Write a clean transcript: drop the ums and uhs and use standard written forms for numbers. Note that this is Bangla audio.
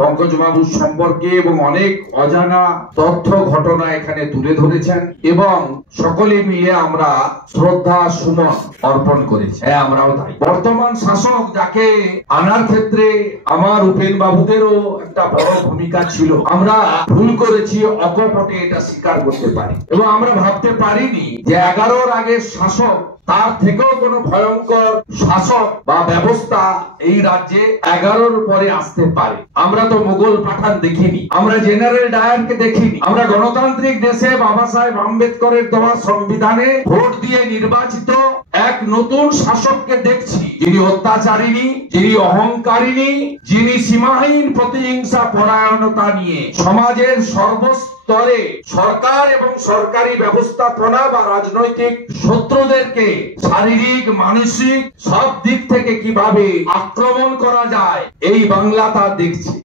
পঙ্কজবাবু সম্পর্কে এবং অনেক অজানা তথ্য ঘটনা এখানে তুলে ধরেছেন এবং সকলে মিলে আমরা শ্রদ্ধা সুমন অর্পণ করেছি। হ্যাঁ, আমরাও তাই। বর্তমান শাসক যাকে আনার ক্ষেত্রে আমার উপেন বাবুদেরও একটা বড় ভূমিকা ছিল। আমরা ভুল করেছি, অকপটে এটা স্বীকার করতে পারি এবং আমরা ভাবতে পারিনি যে 11-র আগের শাসক তার থেকেও কোনো ভয়ঙ্কর শাসক বা ব্যবস্থা এই রাজ্যে 11-র পরে আসতে পারে। আমরা তো মুঘল পাঠান দেখিনি, আমরা জেনারেল ডায়ারকে দেখিনি, আমরা গণতান্ত্রিক দেশে বাবা সাহেব আম্বেদকরের দেওয়া সংবিধানে ভোট দিয়ে নির্বাচিত এক নতুন শাসককে দেখছি, যিনি অত্যাচারিণী, যিনি অহংকারিণী, যিনি সীমাহীন প্রতিহিংসা পরায়ণতা নিয়ে সমাজের সর্বস্তরে সরকার এবং সরকারি ব্যবস্থাপনা বা রাজনৈতিক শত্রুদেরকে শারীরিক মানসিক সব দিক থেকে কিভাবে আক্রমণ করা যায় এই বাংলা তা দেখছি।